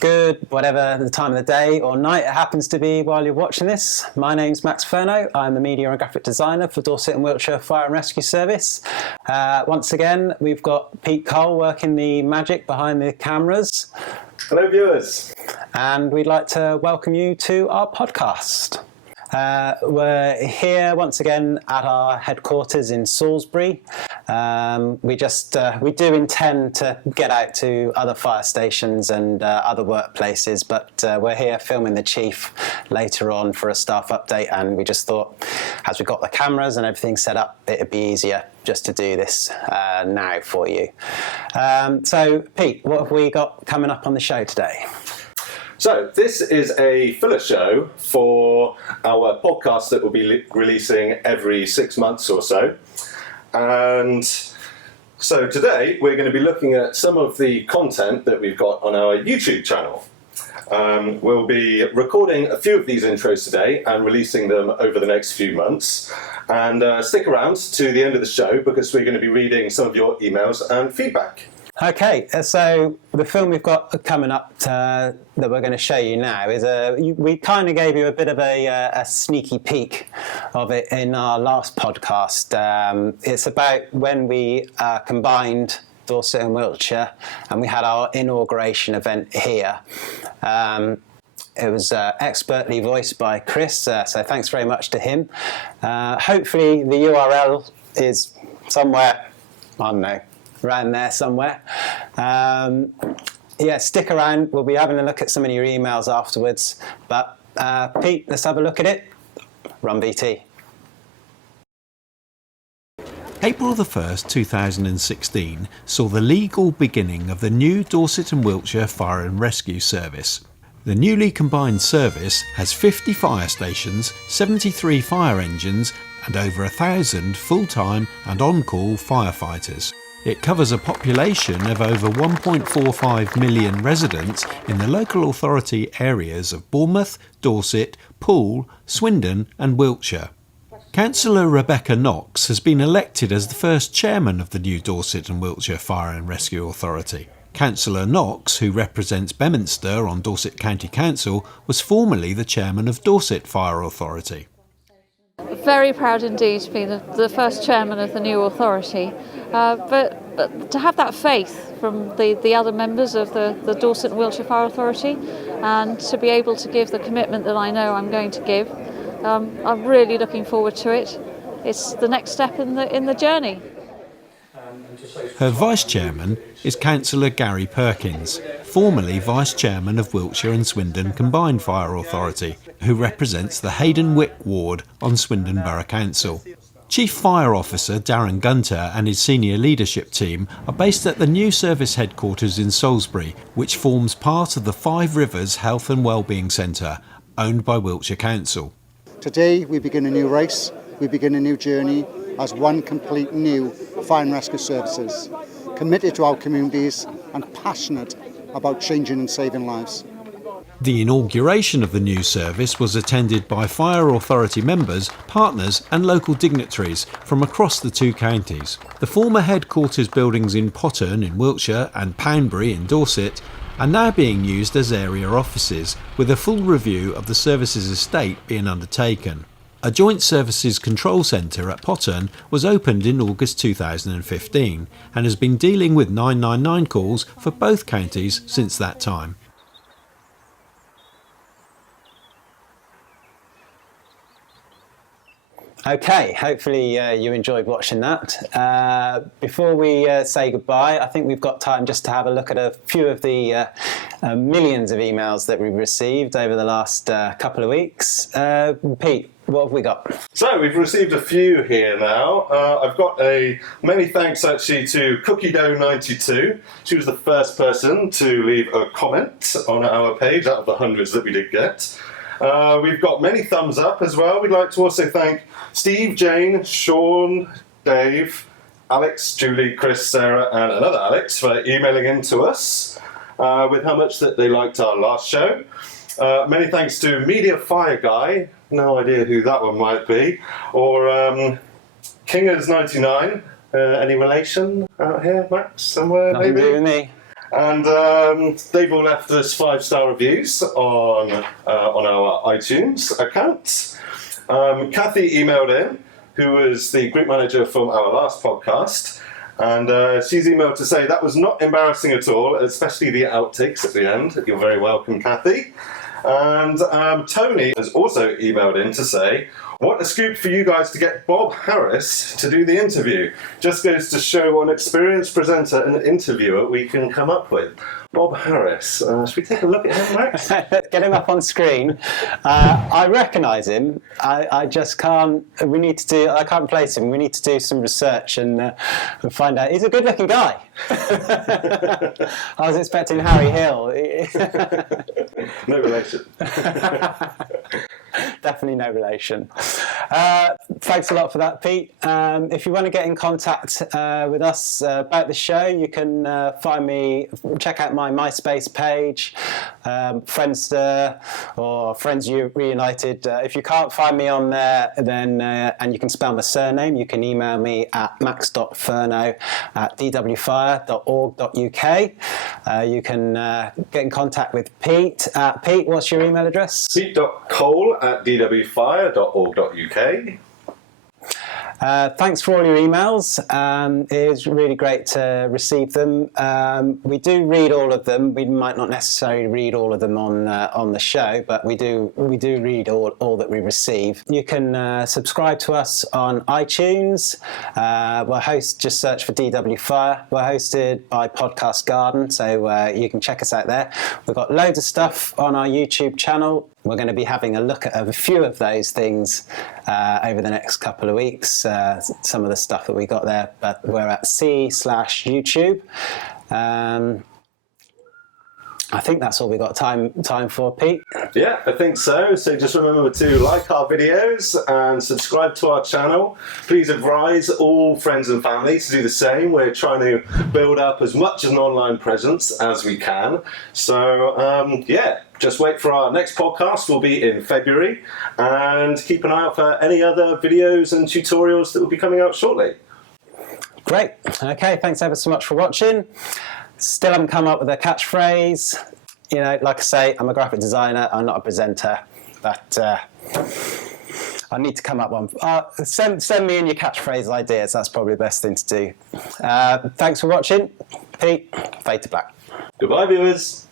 good, whatever the time of the day or night it happens to be while you're watching this. My name's Max Furno. I'm the media and graphic designer for Dorset and Wiltshire Fire and Rescue Service. Once again, we've got Pete Cole working the magic behind the cameras. Hello viewers. And we'd like to welcome you to our podcast. We're here once again at our headquarters in Salisbury. We do intend to get out to other fire stations and other workplaces, but we're here filming the chief later on for a staff update, and we just thought, as we got the cameras and everything set up, it'd be easier just to do this now for you. So Pete, what have we got coming up on the show today? So this is a filler show for our podcast that we'll be releasing every 6 months or so. And so today we're going to be looking at some of the content that we've got on our YouTube channel. We'll be recording a few of these intros today and releasing them over the next few months. And stick around to the end of the show because we're going to be reading some of your emails and feedback. Okay, so the film we've got coming up that we're going to show you now is we kind of gave you a bit of a sneaky peek of it in our last podcast. It's about when we combined Dorset and Wiltshire, and we had our inauguration event here. It was expertly voiced by Chris, so thanks very much to him. Hopefully the URL is somewhere, I don't know, around there somewhere. Yeah, stick around. We'll be having a look at some of your emails afterwards. But Pete, let's have a look at it. Run VT. April the 1st, 2016 saw the legal beginning of the new Dorset and Wiltshire Fire and Rescue Service. The newly combined service has 50 fire stations, 73 fire engines and over 1,000 full-time and on-call firefighters. It covers a population of over 1.45 million residents in the local authority areas of Bournemouth, Dorset, Poole, Swindon and Wiltshire. Councillor Rebecca Knox has been elected as the first chairman of the new Dorset and Wiltshire Fire and Rescue Authority. Councillor Knox, who represents Beminster on Dorset County Council, was formerly the chairman of Dorset Fire Authority. Very proud indeed to be the first chairman of the new authority, but to have that faith from the other members of the Dorset and Wiltshire Fire Authority, and to be able to give the commitment that I know I'm going to give, I'm really looking forward to it. It's the next step in the journey. Her vice-chairman is Councillor Gary Perkins, formerly vice-chairman of Wiltshire and Swindon Combined Fire Authority, who represents the Hayden Wick ward on Swindon Borough Council. Chief Fire Officer Darren Gunter and his senior leadership team are based at the new service headquarters in Salisbury, which forms part of the Five Rivers Health and Wellbeing Centre, owned by Wiltshire Council. Today we begin a new race, we begin a new journey as one complete new fire and rescue services, committed to our communities and passionate about changing and saving lives. The inauguration of the new service was attended by Fire Authority members, partners and local dignitaries from across the two counties. The former headquarters buildings in Potterne in Wiltshire and Poundbury in Dorset are now being used as area offices, with a full review of the service's estate being undertaken. A joint services control centre at Potterne was opened in August 2015 and has been dealing with 999 calls for both counties since that time. Okay, hopefully you enjoyed watching that. Before we say goodbye, I think we've got time just to have a look at a few of the millions of emails that we've received over the last couple of weeks. Pete, what have we got? So we've received a few here now. I've got many thanks actually to Cookie Dough 92. She was the first person to leave a comment on our page out of the hundreds that we did get. We've got many thumbs up as well. We'd like to also thank Steve, Jane, Sean, Dave, Alex, Julie, Chris, Sarah and another Alex for emailing in to us with how much that they liked our last show. Many thanks to Media Fire Guy, no idea who that one might be, or Kingers99, any relation out here, Max, somewhere Nothing maybe? to do with me. And they've all left us 5-star reviews on our iTunes account. Kathy emailed in, who was the group manager from our last podcast, and she's emailed to say that was not embarrassing at all, especially the outtakes at the end. You're very welcome, Kathy. And Tony has also emailed in to say, what a scoop for you guys to get Bob Harris to do the interview. Just goes to show what an experienced presenter and interviewer we can come up with. Bob Harris. Should we take a look at him, Max? Get him up on screen. I recognise him. I just can't. I can't place him. We need to do some research and find out. He's a good-looking guy. I was expecting Harry Hill. No relation. Definitely no relation. Thanks a lot for that, Pete. If you want to get in contact with us about the show, you can find me, check out my MySpace page, Friendster, or Friends Reunited. If you can't find me on there, then and you can spell my surname, you can email me at max.furno@dwfire.org.uk. You can get in contact with Pete. Pete, what's your email address? pete.cole@dwfire.org.uk. Thanks for all your emails. It is really great to receive them. We do read all of them. We might not necessarily read all of them on the show, but we do read all that we receive. You can subscribe to us on iTunes. Just search for DWFire. We're hosted by Podcast Garden, so you can check us out there. We've got loads of stuff on our YouTube channel. We're going to be having a look at a few of those things over the next couple of weeks, some of the stuff that we got there, but we're at C/YouTube. I think that's all we got time for, Pete. Yeah, I think so. So just remember to like our videos and subscribe to our channel. Please advise all friends and family to do the same. We're trying to build up as much an online presence as we can. So just wait for our next podcast. Will be in February, and keep an eye out for any other videos and tutorials that will be coming out shortly. Great. Okay, thanks ever so much for watching. Still haven't come up with a catchphrase. You know, like I say, I'm a graphic designer. I'm not a presenter, but I need to come up with one. Send me in your catchphrase ideas. That's probably the best thing to do. Thanks for watching. Pete, fade to black. Goodbye, viewers.